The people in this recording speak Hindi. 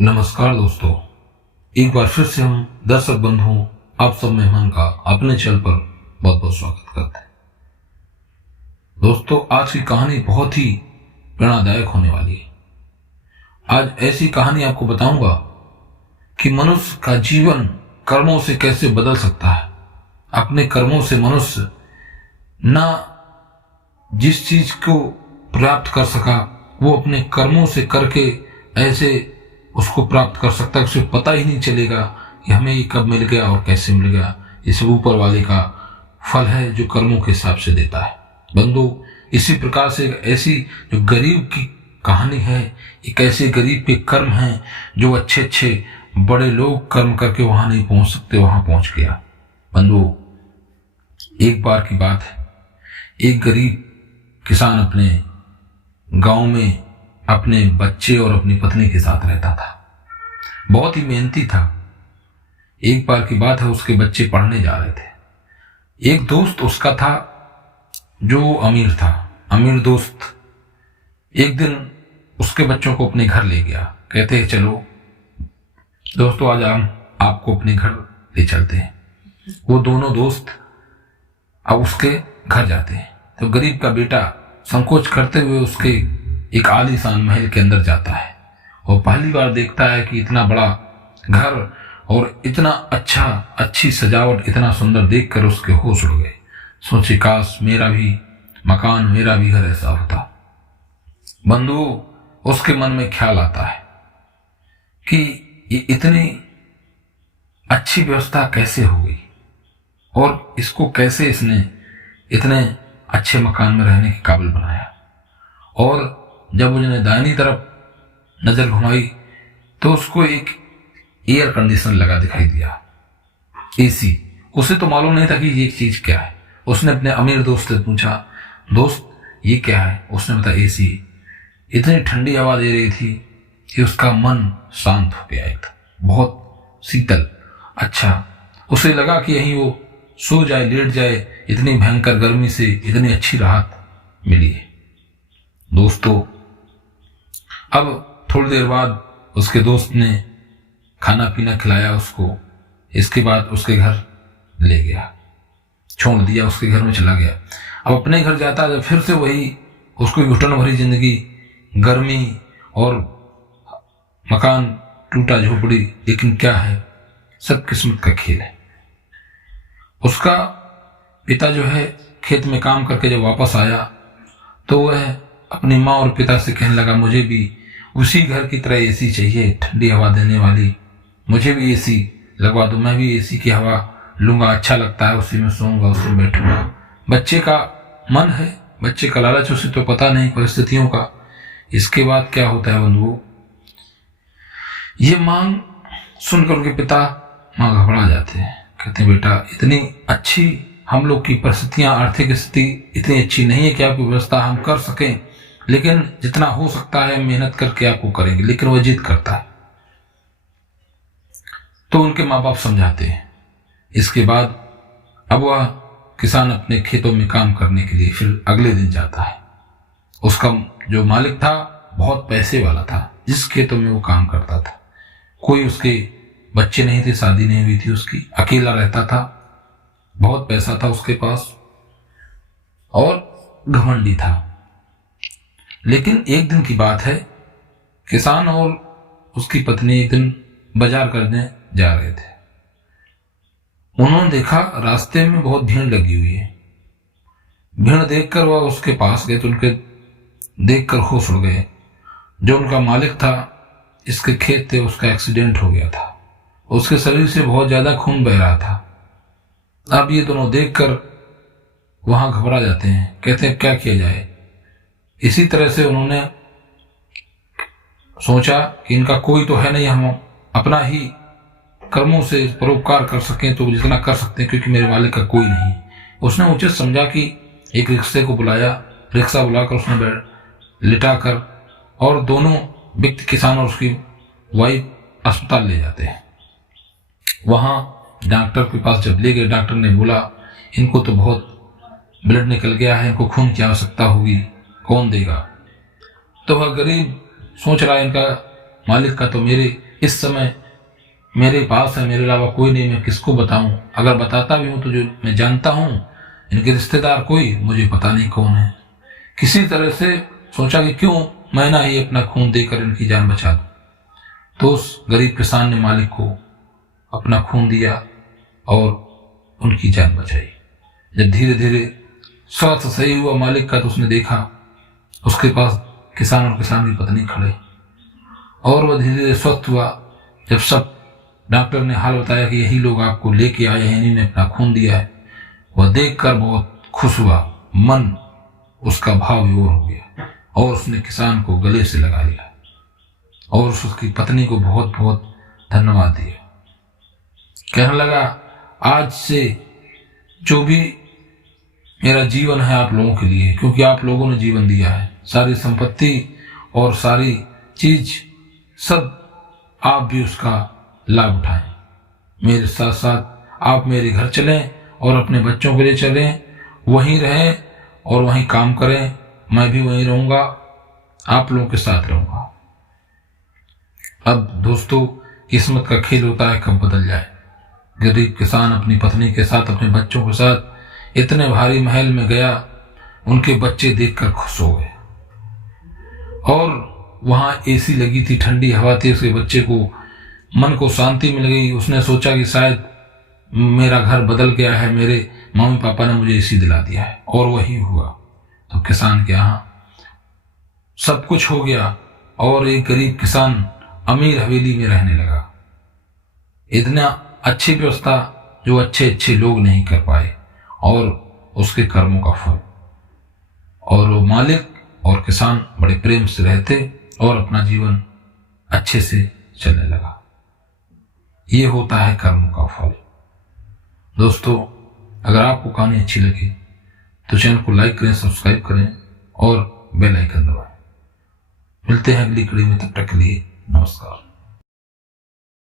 नमस्कार दोस्तों, एक बार फिर से हम दर्शक बंधुओं आप सब मेहमान का अपने चैनल पर बहुत बहुत स्वागत करते हैं। दोस्तों, आज की कहानी बहुत ही प्रेरणादायक होने वाली है। आज ऐसी कहानी आपको बताऊंगा कि मनुष्य का जीवन कर्मों से कैसे बदल सकता है। अपने कर्मों से मनुष्य ना जिस चीज को प्राप्त कर सका वो अपने कर्मों से करके ऐसे उसको प्राप्त कर सकता है, उसे पता ही नहीं चलेगा कि हमें ये कब मिल गया और कैसे मिल गया। इस ऊपर वाले का फल है जो कर्मों के हिसाब से देता है। बंधु, इसी प्रकार से ऐसी जो गरीब की कहानी है, एक ऐसे गरीब के कर्म हैं जो अच्छे अच्छे बड़े लोग कर्म करके वहां नहीं पहुंच सकते, वहां पहुंच गया। बंधु, एक बार की बात है, एक गरीब किसान अपने गांव में अपने बच्चे और अपनी पत्नी के साथ रहता था। बहुत ही मेहनती था। एक बार की बात है, उसके बच्चे पढ़ने जा रहे थे। एक दोस्त उसका था जो अमीर था। अमीर दोस्त एक दिन उसके बच्चों को अपने घर ले गया। कहते हैं चलो दोस्तों, आज हम आपको अपने घर ले चलते हैं। वो दोनों दोस्त अब उसके घर जाते हैं तो गरीब का बेटा संकोच करते हुए उसके एक आलीशान महल के अंदर जाता है और पहली बार देखता है कि इतना बड़ा घर और इतना अच्छी सजावट, इतना सुंदर देखकर उसके होश उड़ गए। सोचे काश मेरा भी मकान, मेरा भी घर ऐसा होता। बंधु, उसके मन में ख्याल आता है कि ये इतनी अच्छी व्यवस्था कैसे हो गई और इसको कैसे इसने इतने अच्छे मकान में रहने के काबिल बनाया। और जब उसने दाहिनी तरफ नजर घुमाई तो उसको एक एयर कंडीशनर लगा दिखाई दिया, एसी। उसे तो मालूम नहीं था कि ये चीज क्या है। उसने अपने अमीर दोस्त से पूछा, दोस्त ये क्या है? उसने बताया एसी। इतनी ठंडी हवा दे रही थी कि उसका मन शांत हो गया, एकदम बहुत शीतल। अच्छा, उसे लगा कि यहीं वो सो जाए, लेट जाए, इतनी भयंकर गर्मी से इतनी अच्छी राहत मिली है। दोस्तों, अब थोड़ी देर बाद उसके दोस्त ने खाना पीना खिलाया उसको। इसके बाद उसके घर ले गया, छोड़ दिया, उसके घर में चला गया। अब अपने घर जाता है, फिर से वही उसको घुटन भरी जिंदगी, गर्मी और मकान टूटा झोपड़ी। लेकिन क्या है, सब किस्मत का खेल है। उसका पिता जो है खेत में काम करके जब वापस आया तो वह अपनी माँ और पिता से कहने लगा, मुझे भी उसी घर की तरह एसी चाहिए, ठंडी हवा देने वाली। मुझे भी एसी लगवा दो, मैं भी एसी की हवा लूंगा, अच्छा लगता है, उसी में सोऊंगा, उसी में बैठूंगा। बच्चे का मन है, बच्चे का लालच, उसे तो पता नहीं परिस्थितियों का। इसके बाद क्या होता है बंधुओं, ये मांग सुनकर उनके पिता माँ घबरा जाते हैं। कहते हैं बेटा, इतनी अच्छी हम लोग की परिस्थितियां, आर्थिक स्थिति इतनी अच्छी नहीं है कि आपकी व्यवस्था हम कर सकें, लेकिन जितना हो सकता है मेहनत करके आपको करेंगे। लेकिन वह जिद करता है तो उनके माँ बाप समझाते हैं। इसके बाद अब वह किसान अपने खेतों में काम करने के लिए फिर अगले दिन जाता है। उसका जो मालिक था बहुत पैसे वाला था, जिस खेतों में वो काम करता था। कोई उसके बच्चे नहीं थे, शादी नहीं हुई थी उसकी, अकेला रहता था, बहुत पैसा था उसके पास और घमंडी था। लेकिन एक दिन की बात है, किसान और उसकी पत्नी एक दिन बाजार करने जा रहे थे। उन्होंने देखा रास्ते में बहुत भीड़ लगी हुई है। भीड़ देखकर वह उसके पास गए तो उनके देखकर होश उड़ गए। जो उनका मालिक था, इसके खेत थे, उसका एक्सीडेंट हो गया था, उसके शरीर से बहुत ज्यादा खून बह रहा था। अब ये दोनों देखकर वहां घबरा जाते हैं। कहते हैं क्या किया जाए। इसी तरह से उन्होंने सोचा कि इनका कोई तो है नहीं, हम अपना ही कर्मों से परोपकार कर सकें तो जितना कर सकते हैं, क्योंकि मेरे मालिक का कोई नहीं। उसने उचित समझा कि एक रिक्शे को बुलाया, रिक्शा बुलाकर उसने लिटाकर और दोनों व्यक्ति, किसान और उसकी वाइफ, अस्पताल ले जाते हैं। वहां डॉक्टर के पास जब ले गए, डॉक्टर ने बोला इनको तो बहुत ब्लड निकल गया है, इनको खून की आवश्यकता होगी, कौन देगा? तो वह गरीब सोच रहा है इनका मालिक का तो मेरे इस समय मेरे पास है, मेरे अलावा कोई नहीं, मैं किसको बताऊं? अगर बताता भी हूं तो जो मैं जानता हूं इनके रिश्तेदार कोई, मुझे पता नहीं कौन है। किसी तरह से सोचा कि क्यों मैं ना ही अपना खून देकर इनकी जान बचा दूं। तो उस गरीब किसान ने मालिक को अपना खून दिया और उनकी जान बचाई। जब धीरे धीरे स्वास्थ्य सही हुआ मालिक का, तो उसने देखा उसके पास किसान और किसान की पत्नी खड़े, और वह धीरे धीरे स्वस्थ हुआ। जब सब डॉक्टर ने हाल बताया कि यही लोग आपको लेके आए हैं, इन्हीं ने अपना खून दिया है, वह देखकर बहुत खुश हुआ, मन उसका भाव विभोर हो गया और उसने किसान को गले से लगा लिया और उसकी पत्नी को बहुत बहुत धन्यवाद दिया। कहने लगा, आज से जो भी मेरा जीवन है आप लोगों के लिए, क्योंकि आप लोगों ने जीवन दिया है। सारी संपत्ति और सारी चीज सब आप भी उसका लाभ उठाएं। मेरे साथ साथ आप मेरे घर चलें और अपने बच्चों के लिए चलें, वहीं रहें और वहीं काम करें। मैं भी वहीं रहूंगा, आप लोगों के साथ रहूंगा। अब दोस्तों, किस्मत का खेल होता है कब बदल जाए। गरीब किसान अपनी पत्नी के साथ, अपने बच्चों के साथ इतने भारी महल में गया, उनके बच्चे देखकर खुश हो गए और वहां एसी लगी थी, ठंडी हवा थी। उसके बच्चे को मन को शांति मिल गई। उसने सोचा कि शायद मेरा घर बदल गया है, मेरे मम्मी पापा ने मुझे एसी दिला दिया है, और वही हुआ। तो किसान के यहाँ सब कुछ हो गया और एक गरीब किसान अमीर हवेली में रहने लगा। इतना अच्छी व्यवस्था जो अच्छे अच्छे लोग नहीं कर पाए, और उसके कर्मों का फल। और वो मालिक और किसान बड़े प्रेम से रहते और अपना जीवन अच्छे से चलने लगा। ये होता है कर्म का फल। दोस्तों, अगर आपको कहानी अच्छी लगी तो चैनल को लाइक करें, सब्सक्राइब करें और बेल आइकन दबाएं। मिलते हैं अगली कड़ी में, तब तक के लिए नमस्कार।